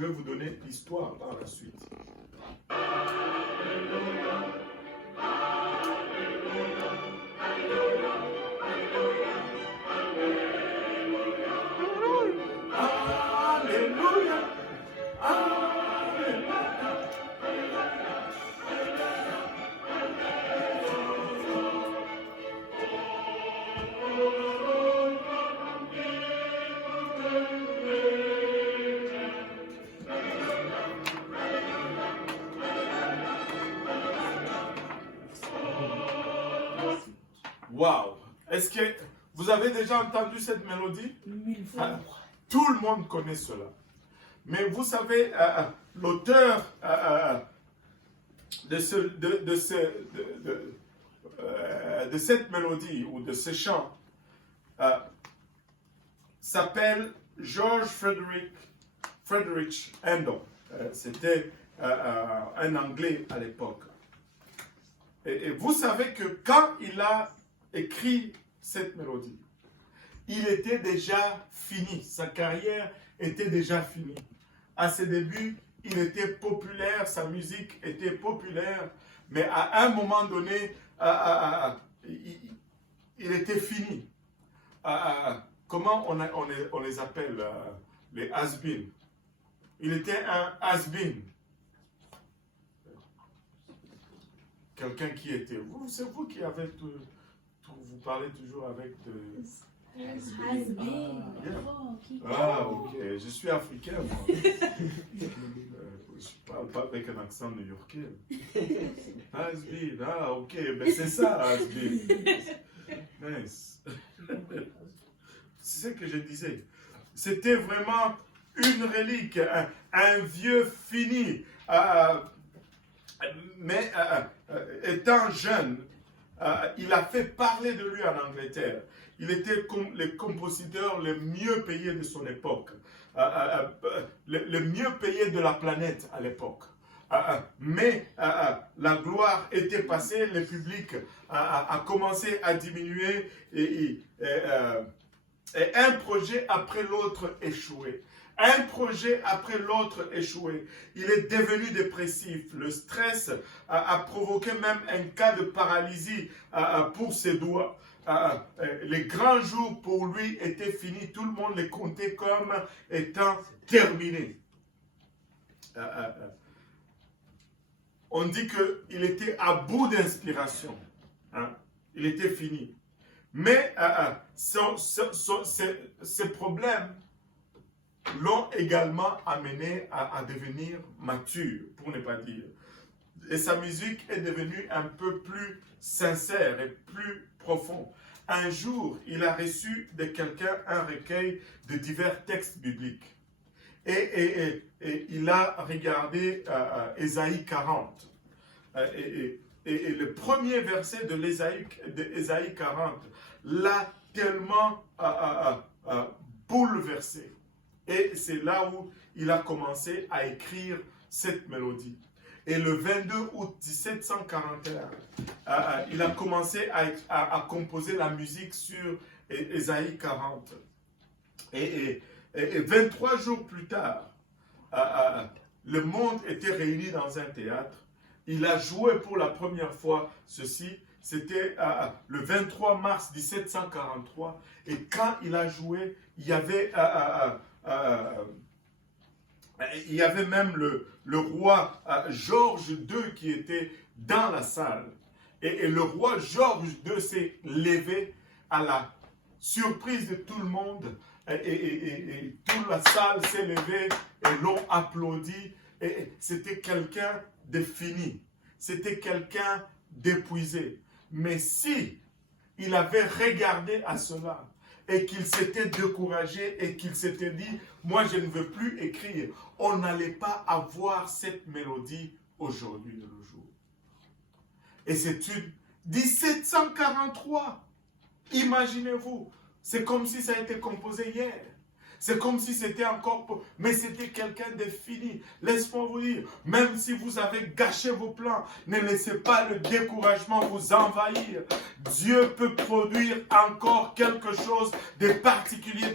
vais vous donner l'histoire par la suite. Alléluia. Waouh! Est-ce que vous avez déjà entendu cette mélodie? 1000 fois. Tout le monde connaît cela. Mais vous savez, l'auteur de cette mélodie ou de ce chant s'appelle George Frederick Handel. C'était un Anglais à l'époque. Et vous savez que quand il a écrit cette mélodie, il était déjà fini. Sa carrière était déjà finie. À ses débuts, il était populaire, sa musique était populaire, mais à un moment donné, il était fini. Comment on les appelle, les has-been? Il était un has-been. Quelqu'un qui était... C'est vous qui avez tout... Vous parlez toujours avec de... Ah, ok. Je suis africain, moi. Je ne parle pas avec un accent new-yorkais. Has-been. Ah, ok. Ben, c'est ça, has-been. Nice. C'est ce que je disais. C'était vraiment une relique, un vieux fini. Mais étant jeune, il a fait parler de lui en Angleterre. Il était le compositeur le mieux payé de son époque, le mieux payé de la planète à l'époque. Mais la gloire était passée, le public a commencé à diminuer et un projet après l'autre échoué. Un projet après l'autre échoué. Il est devenu dépressif. Le stress a provoqué même un cas de paralysie pour ses doigts. Les grands jours pour lui étaient finis. Tout le monde les comptait comme étant terminés. On dit qu'il était à bout d'inspiration. Il était fini. Mais ces problèmes l'ont également amené à devenir mature, pour ne pas dire. Et sa musique est devenue un peu plus sincère et plus profonde. Un jour, il a reçu de quelqu'un un recueil de divers textes bibliques. Et il a regardé Ésaïe 40. Et le premier verset de Ésaïe 40 l'a tellement bouleversé. Et c'est là où il a commencé à écrire cette mélodie. Et le 22 août 1741, il a commencé à composer la musique sur Ésaïe 40. Et 23 jours plus tard, le monde était réuni dans un théâtre. Il a joué pour la première fois ceci. C'était le 23 mars 1743. Et quand il a joué, il y avait même le roi Georges II qui était dans la salle. Et le roi Georges II s'est levé à la surprise de tout le monde. Et toute la salle s'est levée et l'ont applaudi. Et c'était quelqu'un de fini. C'était quelqu'un d'épuisé. Mais si il avait regardé à cela, et qu'il s'était découragé et qu'il s'était dit, moi je ne veux plus écrire, on n'allait pas avoir cette mélodie aujourd'hui de nos jours. Et c'est une 1743. Imaginez-vous, c'est comme si ça a été composé hier. C'est comme si c'était encore, mais c'était quelqu'un de fini. Laisse-moi vous dire, même si vous avez gâché vos plans, ne laissez pas le découragement vous envahir. Dieu peut produire encore quelque chose de particulier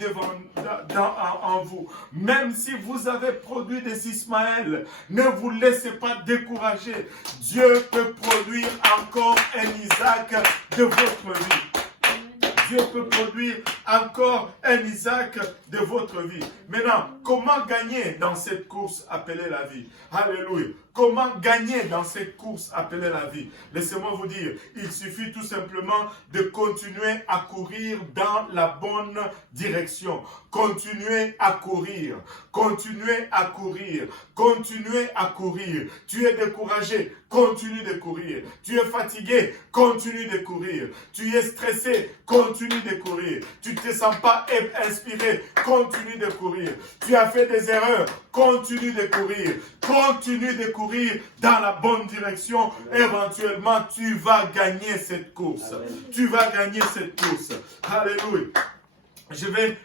en vous. Même si vous avez produit des Ismaël, ne vous laissez pas décourager. Dieu peut produire encore un Isaac de votre vie. Dieu peut produire encore un Isaac de votre vie. Maintenant, comment gagner dans cette course appelée la vie? Alléluia. Comment gagner dans cette course appelée la vie? Laissez-moi vous dire, il suffit tout simplement de continuer à courir dans la bonne direction. Continuez à courir. Continuez à courir. Continuez à courir. Tu es découragé, continue de courir. Tu es fatigué, continue de courir. Tu es stressé, continue de courir. Tu ne te sens pas inspiré, continue de courir. Tu as fait des erreurs, continue de courir. Continue de courir dans la bonne direction. Éventuellement, tu vas gagner cette course. Tu vas gagner cette course. Alléluia. Je vais